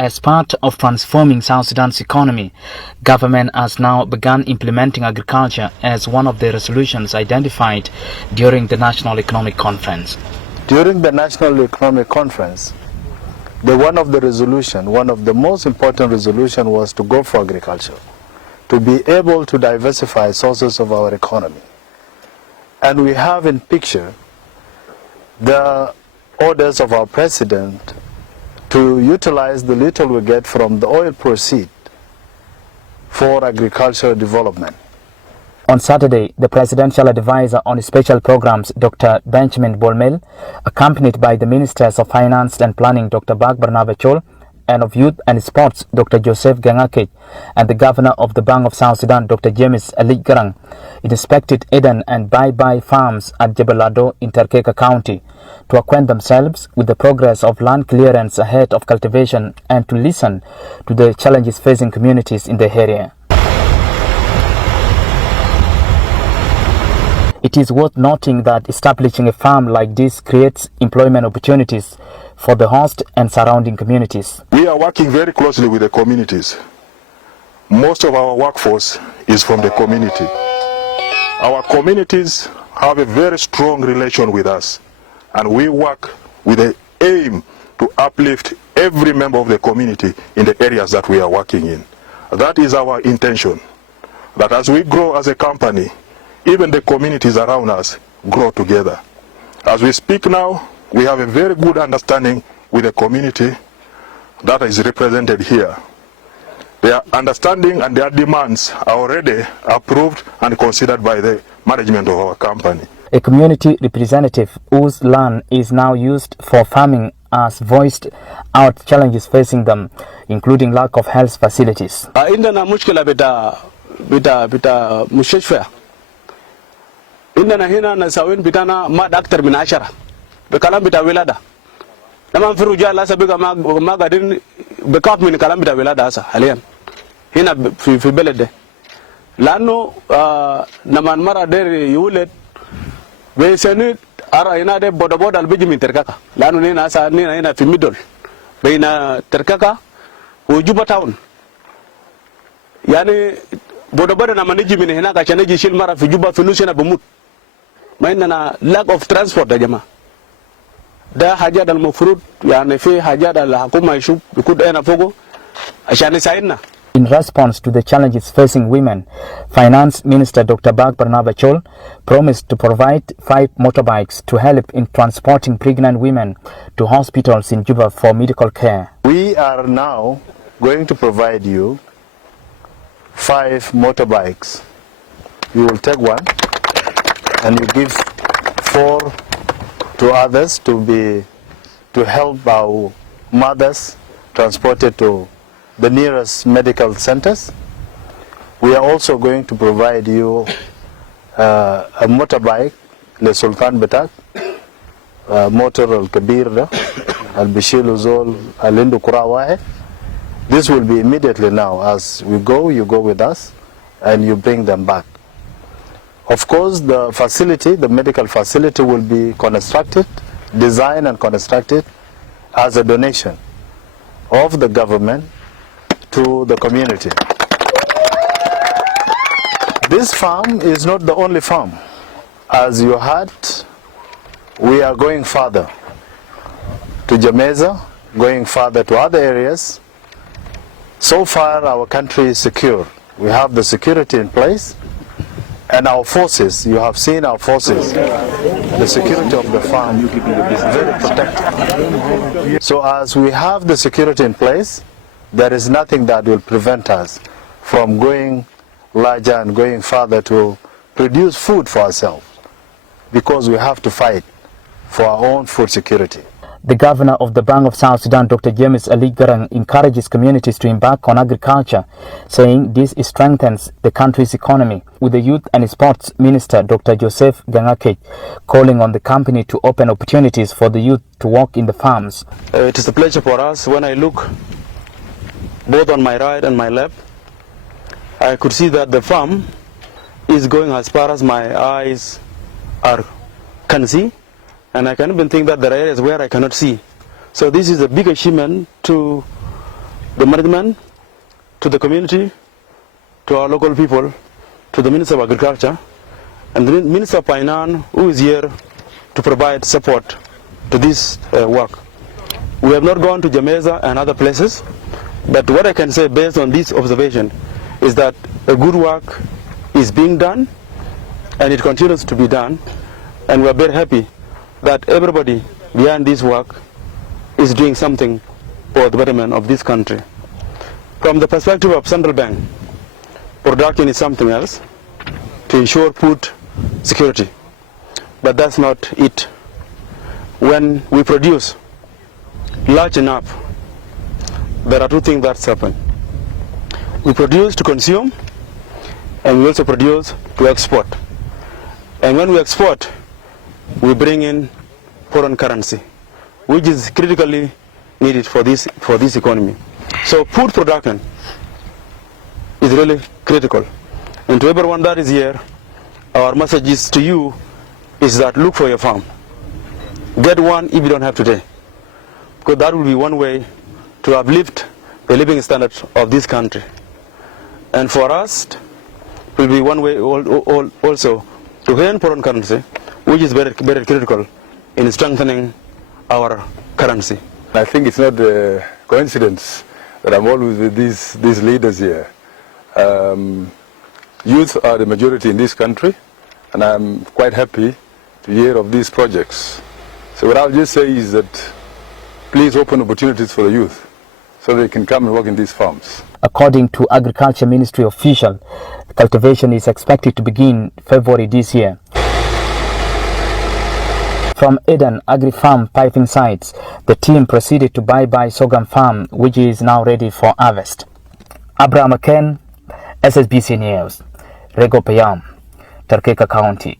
As part of transforming South Sudan's economy, government has now begun implementing agriculture as one of the resolutions identified during the National Economic Conference. During the National Economic Conference, one of the most important resolutions was to go for agriculture, to be able to diversify sources of our economy. And we have in picture the orders of our president to utilize the little we get from the oil proceeds for agricultural development. On Saturday, the presidential advisor on special programs, Dr. Benjamin Bol Mel, accompanied by the ministers of finance and planning, Dr. Bak Barnaba Chol, and of youth and sports, Dr. Geng Akec, and the governor of the Bank of South Sudan, Dr. Alic Garang, inspected Eden and Bai-bai farms at Jebel Ladu in Terkeka County to acquaint themselves with the progress of land clearance ahead of cultivation and to listen to the challenges facing communities in the area. It is worth noting that establishing a farm like this creates employment opportunities for the host and surrounding communities. We are working very closely with the communities. Most of our workforce is from the community. Our communities have a very strong relation with us, and we work with the aim to uplift every member of the community in the areas that we are working in. That is our intention, that as we grow as a company, even the communities around us grow together. As we speak now, we have a very good understanding with the community that is represented here. Their understanding and their demands are already approved and considered by the management of our company. A community representative whose land is now used for farming has voiced out challenges facing them, including lack of health facilities. عندنا مشكلة بتاع مستشفى. عندنا هنا نساوين بتاعنا ما أكثر من 10 بكلام بتاع ولادة. لما في رجال لسه بقى ما قادرين بكاف من كلام بتاع ولادة هسه حاليا هنا في البلد ده. لأنه لما المرأة دير يولد بيسند أرى هنا ده بودا البيجي من تركاكا لأنه هنا هسه هنا في ميدل بين تركاكا وجوبا تاون. يعني بودا لما نيجي من هناك عشان نيجي يشيل مرة في جوبا في نوسنا بموت. ما عندنا lack of transport يا جماعة. ده حاجات المفروض يعني في حاجات الحكومة يشوف بيكون هنا فوقه عشان يساعدنا. In response to the challenges facing women, Finance Minister Dr. Bak Barnaba Chol promised to provide 5 motorbikes to help in transporting pregnant women to hospitals in Juba for medical care. We are now going to provide you 5 motorbikes. You will take one and you give 4 to others to help our mothers transported to the nearest medical centers. We are also going to provide you a motorbike, Le Sultan Betak, motor al-Kabir, al-Bishil Uzol, al-Indu Kurawahe. This will be immediately now. As we go, you go with us and you bring them back. Of course, the facility, the medical facility will be constructed, designed and constructed as a donation of the government to the community. This farm is not the only farm. As you heard, we are going further to Jameza, going further to other areas. So far our country is secure. We have the security in place, and our forces, you have seen our forces, the security of the farm is very protected. So as we have the security in place, there is nothing that will prevent us from going larger and going further to produce food for ourselves, because we have to fight for our own food security. The governor of the Bank of South Sudan, Dr. Alic Garang, encourages communities to embark on agriculture, saying this strengthens the country's economy, with the Youth and Sports Minister, Dr. Geng Akec, calling on the company to open opportunities for the youth to work in the farms. It is a pleasure for us. When I look both on my right and my left, I could see that the farm is going as far as my eyes can see, and I can even think that there are areas where I cannot see. So this is a big achievement to the management, to the community, to our local people, to the Minister of Agriculture, and the Minister of Finance, who is here to provide support to this work. We have not gone to Jamaica and other places, but what I can say based on this observation is that a good work is being done and it continues to be done, and we are very happy that everybody behind this work is doing something for the betterment of this country. From the perspective of Central Bank, production is something else to ensure food security, but that's not it. When we produce large enough, there are two things that happen. We produce to consume, and we also produce to export. And when we export, we bring in foreign currency, which is critically needed for this economy. So food production is really critical. And to everyone that is here, our message is to you is that look for your farm. Get one if you don't have today, because that will be one way to uplift the living standard of this country. And for us, it will be one way also to gain foreign currency, which is very, very critical in strengthening our currency. I think it's not a coincidence that I'm always with these leaders here. Youth are the majority in this country, and I'm quite happy to hear of these projects. So what I'll just say is that please open opportunities for the youth so they can come and work in these farms. According to Agriculture Ministry official, cultivation is expected to begin February this year. From Eden Agri Farm piping sites, the team proceeded to Bai-bai sorghum farm, which is now ready for harvest. Abraham Aken, SSBC News, Rego Payam, Tarkeka County.